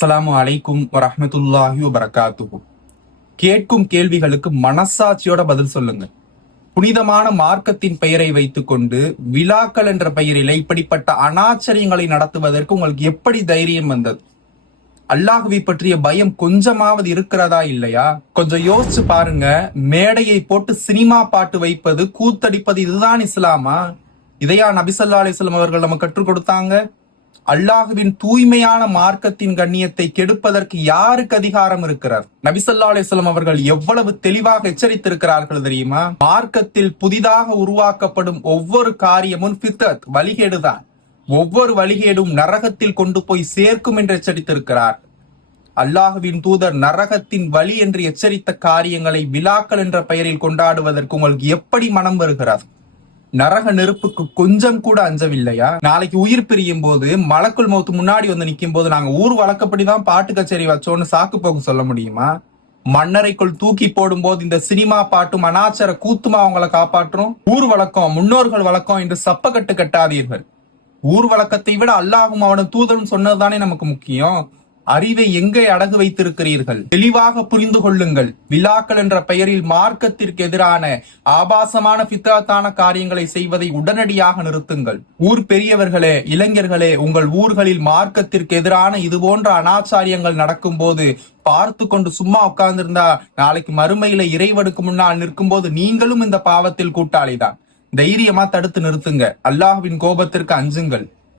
அஸ்ஸலாமு அலைக்கும் வரஹ்மத்துல்லாஹி வபரகாத்துஹு. கேட்கும் கேள்விகளுக்கு மனசாட்சியோட பதில் சொல்லுங்க. புனிதமான மார்க்கத்தின் பெயரை வைத்துக்கொண்டு விழாக்கள் என்ற பெயரில் இப்படிப்பட்ட அனாச்சரியங்களை நடத்துவதற்கு உங்களுக்கு எப்படி தைரியம் வந்தது? அல்லாஹுவை பற்றிய பயம் கொஞ்சமாவது இருக்கிறதா இல்லையா? கொஞ்சம் யோசிச்சு பாருங்க. மேடையை போட்டு சினிமா பாட்டு வைப்பது, கூத்தடிப்பது, இதுதான் இஸ்லாமா? இதையா நபி ஸல்லல்லாஹு அலைஹி வஸல்லம் அவர்கள் நமக்கு கற்றுக் கொடுத்தாங்க? அல்லாஹுவின் தூய்மையான மார்க்கத்தின் கண்ணியத்தை கெடுப்பதற்கு யாருக்கு அதிகாரம் இருக்கிறார்? நபி ஸல்லல்லாஹு அலைஹி வஸல்லம் அவர்கள் எவ்வளவு தெளிவாக எச்சரித்திருக்கிறார்கள் தெரியுமா? மார்க்கத்தில் புதிதாக உருவாக்கப்படும் ஒவ்வொரு காரியமும் ஃபித்ரத், வழிகேடுதான். ஒவ்வொரு வழிகேடும் நரகத்தில் கொண்டு போய் சேர்க்கும் என்று எச்சரித்திருக்கிறார். அல்லாஹுவின் தூதர் நரகத்தின் வழி என்று எச்சரித்த காரியங்களை விழாக்கள் என்ற பெயரில் கொண்டாடுவதற்கு உங்களுக்கு எப்படி மனம் வருகிறார்? நரக நெருப்புக்கு கொஞ்சம் கூட அஞ்சவில்லையா? நாளைக்கு உயிர் பிரியும் போது மலக்குள் மௌத் முன்னாடி வந்து நிக்கும் போது நாங்க ஊர் வழக்கப்படிதான் பாட்டு கச்சேரி வச்சோன்னு சாக்கு போக்கு சொல்ல முடியுமா? மண்ணறைக்குள் தூக்கி போடும் போது இந்த சினிமா பாட்டும் அனாச்சார கூத்துமா அவங்களை காப்பாற்றும்? ஊர் வழக்கம், முன்னோர்கள் வழக்கம் என்று சப்பக்கட்டு கட்டாதீர்கள். ஊர் வழக்கத்தை விட அல்லாஹும் அவன் தூதரும் சொன்னதுதானே நமக்கு முக்கியம். அறிவை எங்கே அடகு வைத்திருக்கிறீர்கள்? தெளிவாக புரிந்து கொள்ளுங்கள். விழாக்கள் என்ற பெயரில் மார்க்கத்திற்கு எதிரான ஆபாசமான பித்ராத்தான காரியங்களை செய்வதை உடனடியாக நிறுத்துங்கள். ஊர் பெரியவர்களே, இளைஞர்களே, உங்கள் ஊர்களில் மார்க்கத்திற்கு எதிரான இது போன்ற அனாச்சாரியங்கள் நடக்கும் போது பார்த்து கொண்டு சும்மா உட்கார்ந்திருந்தா நாளைக்கு மறுமையில இறைவனுக்கு முன்னால் நிற்கும் போது நீங்களும் இந்த பாவத்தில் கூட்டாளிதான். தைரியமா தடுத்து நிறுத்துங்க. அல்லாஹ்வின் கோபத்திற்கு அஞ்சுங்கள்.